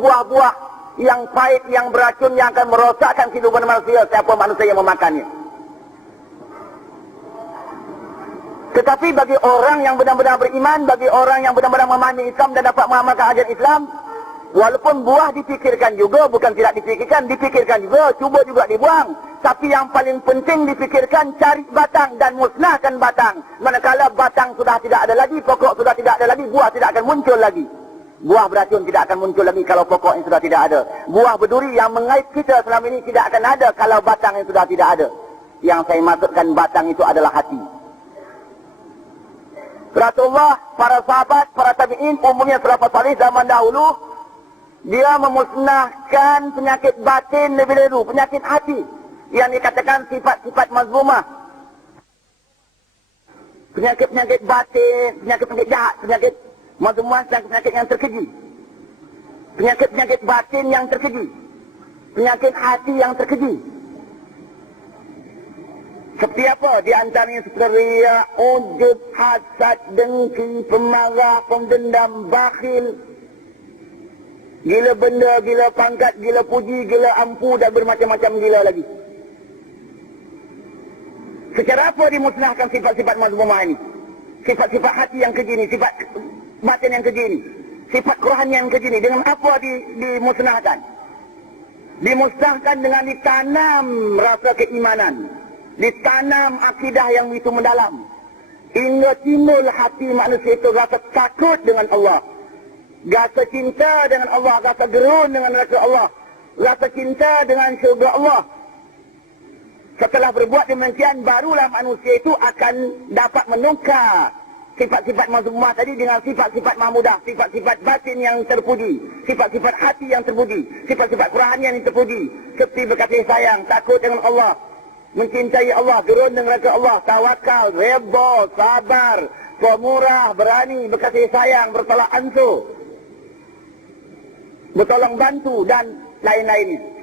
buah-buah yang pahit, yang beracun, yang akan merosakkan kehidupan manusia siapa manusia yang memakannya. Tetapi bagi orang yang benar-benar beriman, bagi orang yang benar-benar memahami Islam dan dapat mengamalkan ajaran Islam, walaupun buah dipikirkan juga, bukan tidak dipikirkan juga, cuba juga dibuang. Tapi yang paling penting dipikirkan, cari batang dan musnahkan batang. Manakala batang sudah tidak ada lagi, pokok sudah tidak ada lagi, buah tidak akan muncul lagi. Buah beracun tidak akan muncul lagi kalau pokoknya sudah tidak ada. Buah berduri yang mengait kita selama ini tidak akan ada kalau batang yang sudah tidak ada. Yang saya maksudkan batang itu adalah hati. Rasulullah, para sahabat, para tabi'in, umumnya salafus salih zaman dahulu, dia memusnahkan penyakit batin lebih dahulu, penyakit hati. Yang dikatakan sifat-sifat mazmumah. Penyakit-penyakit batin, penyakit-penyakit jahat, penyakit mazmumah dan penyakit yang terkeji. Penyakit-penyakit batin yang terkeji. Penyakit hati yang terkeji. Seperti apa? Di antaranya seperti riya, ujub, hasad, dengki, pemarah, pendendam, bakhil, gila benda, gila pangkat, gila puji, gila ampu dan bermacam-macam gila lagi. Secara apa dimusnahkan sifat-sifat mazmumah ini? Sifat-sifat hati yang keji ini, sifat batin yang keji ini, sifat rohani yang keji ini. Dengan apa dimusnahkan? Dimusnahkan dengan ditanam rasa keimanan, ditanam akidah yang itu mendalam, hingga timbul hati manusia itu rasa takut dengan Allah, rasa cinta dengan Allah, rasa gerun dengan rasa Allah, rasa cinta dengan syurga Allah. Setelah berbuat demikian, barulah manusia itu akan dapat menukar sifat-sifat mazmumah tadi dengan sifat-sifat mahmudah, sifat-sifat batin yang terpuji, sifat-sifat hati yang terpuji, sifat-sifat kerohanian yang terpuji, seperti berkasih sayang, takut dengan Allah, mencintai Allah, gerun dengan rasa Allah, tawakal, redha, sabar, pemurah, berani, berkasih sayang, bertolak ansur, bertolong bantu dan lain-lainnya.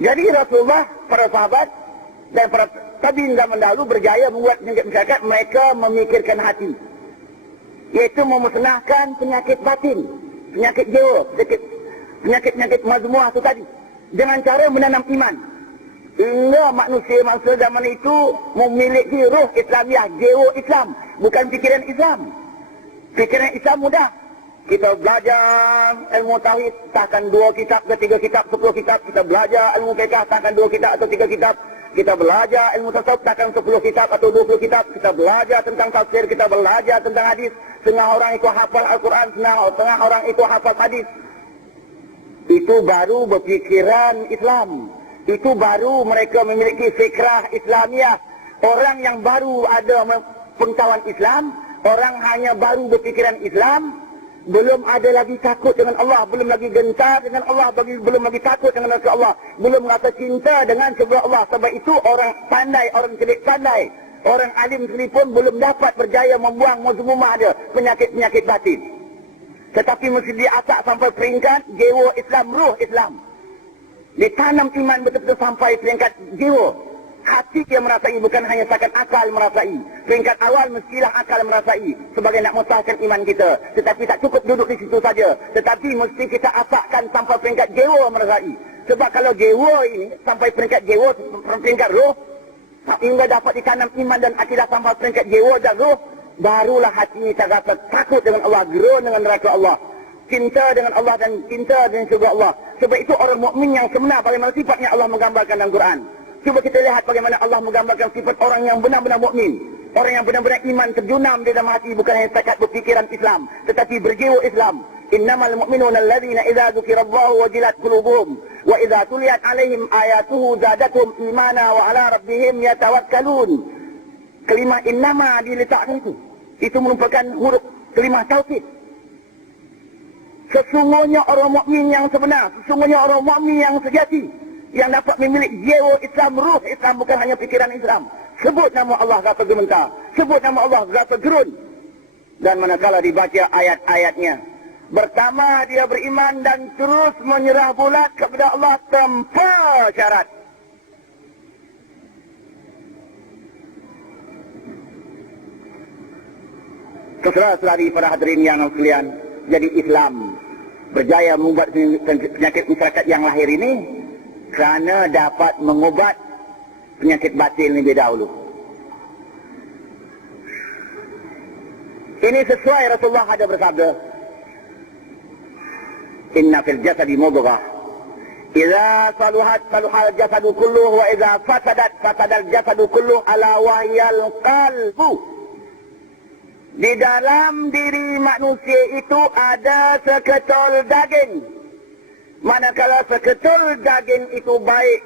Jadi Rasulullah, para sahabat dan para tabi'in zaman dahulu berjaya membuat masyarakat mereka memikirkan hati, yaitu memusnahkan penyakit batin, penyakit jiwa, penyakit mazmumah itu tadi, dengan cara menanam iman. Hingga manusia zaman itu memiliki ruh Islamiah, jiwa Islam, bukan fikiran Islam. Fikiran Islam mudah. Kita belajar ilmu tauhid, takkan 2 kitab ke 3 kitab, 10 kitab. Kita belajar ilmu fiqh, takkan 2 kitab atau 3 kitab. Kita belajar ilmu tasawuf, takkan 10 kitab atau 20 kitab. Kita belajar tentang tafsir, kita belajar tentang hadis. Setengah orang itu hafal Al-Quran, setengah orang itu hafal hadis. Itu baru berfikiran Islam. Itu baru mereka memiliki fikrah Islamiah. Orang yang baru ada pengetahuan Islam, orang hanya baru berfikiran Islam, belum ada lagi takut dengan Allah, belum lagi gentar dengan Allah, belum lagi takut dengan Allah, belum rasa cinta dengan sebuah Allah. Sebab itu orang pandai, orang cerdik pandai, orang alim sekalipun belum dapat berjaya membuang mazmumah dia, penyakit-penyakit batin. Tetapi mesti diatak sampai peringkat jiwa Islam, ruh Islam. Ditanam iman betul-betul sampai peringkat jiwa. Hati yang merasai, bukan hanya setakat akal merasai. Peringkat awal mestilah akal merasai sebagai nak mustahkan iman kita. Tetapi tak cukup duduk di situ saja. Tetapi mesti kita asakkan sampai peringkat jiwa merasai. Sebab kalau jiwa ini sampai peringkat jiwa, peringkat roh, hingga dapat ditanam iman dan akidah sampai peringkat jiwa dan roh, barulah hati ini terasa takut dengan Allah, gerun dengan neraka Allah, cinta dengan Allah dan cinta dengan syurga Allah. Sebab itu orang mukmin yang sebenar, bagaimana sifatnya Allah menggambarkan dalam Quran. Cuba kita lihat bagaimana Allah menggambarkan sifat orang yang benar-benar mukmin, orang yang benar-benar iman terjunam di dalam hati, bukan hanya setakat berfikiran Islam, tetapi berjiwa Islam. Innamal mu'minuna alladzina idza dzukirallahu wajilat qulubuhum wa idza tuliyat 'alaihim ayatuhu zadatuhum imana wa 'ala rabbihim yatawakkalun. Kalimah innama diletakkan itu merupakan huruf kalimah tauhid. Sesungguhnya orang mukmin yang sebenar, sesungguhnya orang mukmin yang sejati, yang dapat memiliki jiwa Islam, ruh Islam, bukan hanya fikiran Islam. Sebut nama Allah rasa gementar, sebut nama Allah rasa gerun. Dan manakala dibaca ayat-ayatnya, pertama dia beriman dan terus menyerah bulat kepada Allah tanpa syarat. Saudara-saudari para hadirin yang sekalian, jadi Islam berjaya membuat penyakit masyarakat yang lahir ini kerana dapat mengubat penyakit batin lebih dahulu. Ini sesuai Rasulullah ada bersabda, inna fil jasadi mudghah, idza saluhat saluhal jasadu kulluh wa idza fasadat fasadal jasadu kulluh ala wahyal qalbu. Di dalam diri manusia itu ada seketul daging. Manakala seketul daging itu baik,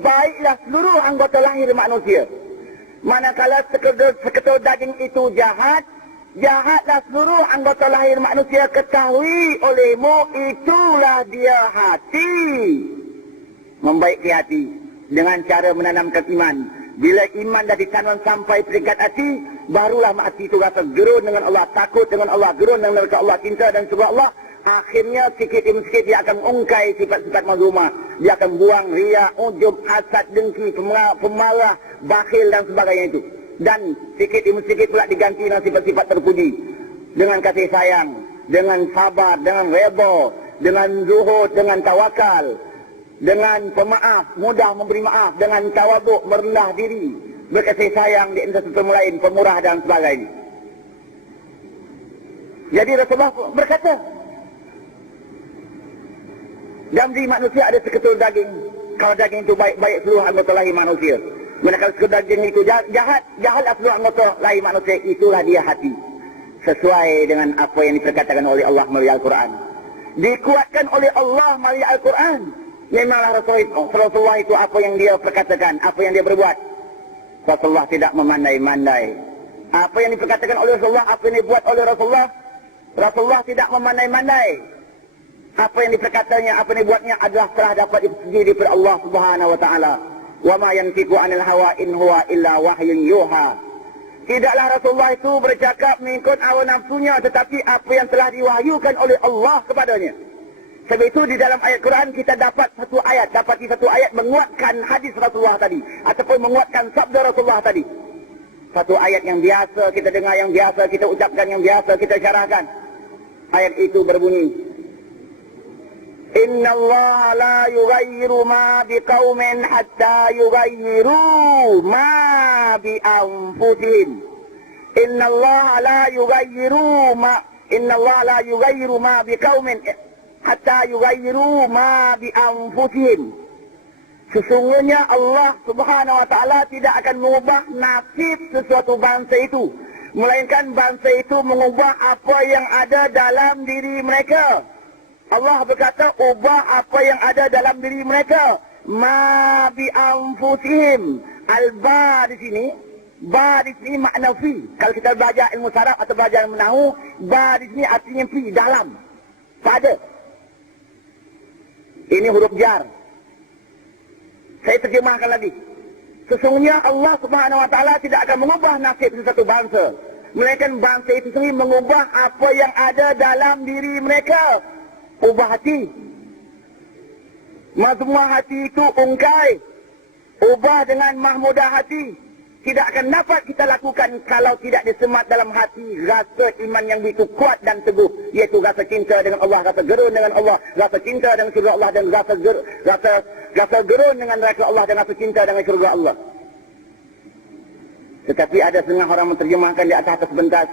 baiklah seluruh anggota lahir manusia. Manakala seketul daging itu jahat, jahatlah seluruh anggota lahir manusia. Ketahui olehmu, itulah dia hati. Membaiki hati dengan cara menanamkan iman. Bila iman dah ditanam sampai peringkat hati, barulah hati itu rasa gerun dengan Allah, takut dengan Allah, gerun dengan Allah, cinta dan surga Allah. Akhirnya sikit demi sikit dia akan mengungkai sifat-sifat mazmumah. Dia akan buang riya, ujub, hasad, dengki, pemarah, bakhil dan sebagainya itu. Dan sikit demi sikit pula diganti dengan sifat-sifat terpuji. Dengan kasih sayang, dengan sabar, dengan redha, dengan zuhud, dengan tawakal, dengan pemaaf, mudah memberi maaf, dengan tawaduk, merendah diri, berkasih sayang di antara satu lain, pemurah dan sebagainya. Jadi Rasulullah berkata, dalam diri manusia ada seketul daging. Kalau daging itu baik-baik seluruh anggota lahir manusia. Manakala seketul daging itu jahat, jahatlah seluruh anggota lahir manusia. Itulah dia hati. Sesuai dengan apa yang diperkatakan oleh Allah melalui Al-Quran. Dikuatkan oleh Allah melalui Al-Quran. Memanglah Rasulullah itu apa yang dia perkatakan, apa yang dia berbuat. Rasulullah tidak memandai-mandai. Apa yang diperkatakan oleh Rasulullah, apa yang dibuat oleh Rasulullah, Rasulullah tidak memandai-mandai. Apa yang diperkatanya, apa yang dibuatnya adalah telah dapat disetujui daripada Allah Subhanahu wa taala. Wa ma yantiqu 'anil hawa in huwa illa wahyun yuha. Tidaklah Rasulullah itu bercakap mengikut hawa nafsunya, tetapi apa yang telah diwahyukan oleh Allah kepadanya. Sebab itu di dalam ayat Quran kita dapati satu ayat menguatkan hadis Rasulullah tadi, ataupun menguatkan sabda Rasulullah tadi. Satu ayat yang biasa kita dengar, yang biasa kita ucapkan, yang biasa kita syarahkan. Ayat itu berbunyi, Inna Allah la yughayyiru ma biqaumin hatta yughayyiru ma bi anfusihim. Inna Allah la yughayyiru ma biqaumin hatta yughayyiru ma bi anfusihim. Sesungguhnya Allah Subhanahu wa taala tidak akan mengubah nasib sesuatu bangsa itu, melainkan bangsa itu mengubah apa yang ada dalam diri mereka. Allah berkata, ubah apa yang ada dalam diri mereka. Ma bi anfusihim. Al-ba di sini, ba di sini makna fi. Kalau kita belajar ilmu saraf atau belajar ilmu nahu, ba di sini artinya fi, dalam, pada. Ini huruf jar. Saya terjemahkan lagi. Sesungguhnya Allah Subhanahu wa taala tidak akan mengubah nasib sesuatu bangsa, melainkan bangsa itu sendiri mengubah apa yang ada dalam diri mereka. Ubah hati. Mazmumah hati itu ungkai. Ubah dengan mahmudah hati. Tidak akan dapat kita lakukan kalau tidak disemat dalam hati rasa iman yang begitu kuat dan teguh, iaitu rasa cinta dengan Allah, rasa gerun dengan Allah, rasa cinta dengan surga Allah, dan rasa gerun dengan neraka Allah, dan rasa cinta dengan surga Allah. Tetapi ada setengah orang menterjemahkan di atas sebentar,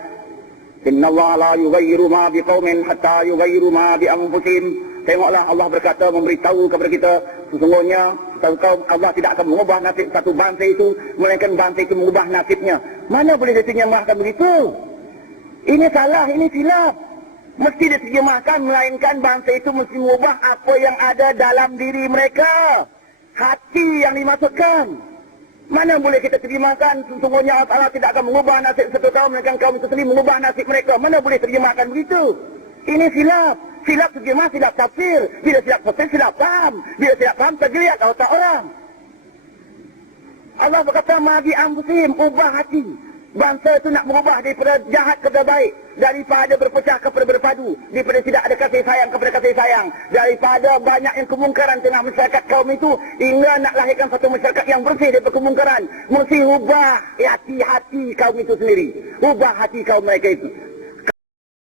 Inna Allah la yughayyiru ma biqaumin hatta yughayyiru ma bi anfusihim. Tengoklah, Allah berkata, memberitahu kepada kita, sesungguhnya Allah tidak akan mengubah nasib satu bangsa itu, melainkan bangsa itu mengubah nasibnya. Mana boleh diterjemahkan begitu? Ini salah, ini silap. Mesti diterjemahkan, melainkan bangsa itu mesti mengubah apa yang ada dalam diri mereka. Hati yang dimaksudkan. Mana boleh kita terjemahkan, sesungguhnya Allah tidak akan mengubah nasib satu kaum, melainkan kaum itu sendiri mengubah nasib mereka. Mana boleh terjemahkan begitu? Ini silap. Silap terjemah, silap tafsir. Bila silap tafsir, silap faham. Bila silap faham, tergeliat otak orang. Allah berkata, magi anfusihim, ubah hati. Bangsa itu nak berubah daripada jahat kepada baik, daripada berpecah kepada berpadu, daripada tidak ada kasih sayang kepada kasih sayang, daripada banyak yang kemungkaran tengah masyarakat kaum itu, hingga nak lahirkan satu masyarakat yang bersih daripada kemungkaran. Mesti ubah hati-hati kaum itu sendiri. Ubah hati kaum mereka itu.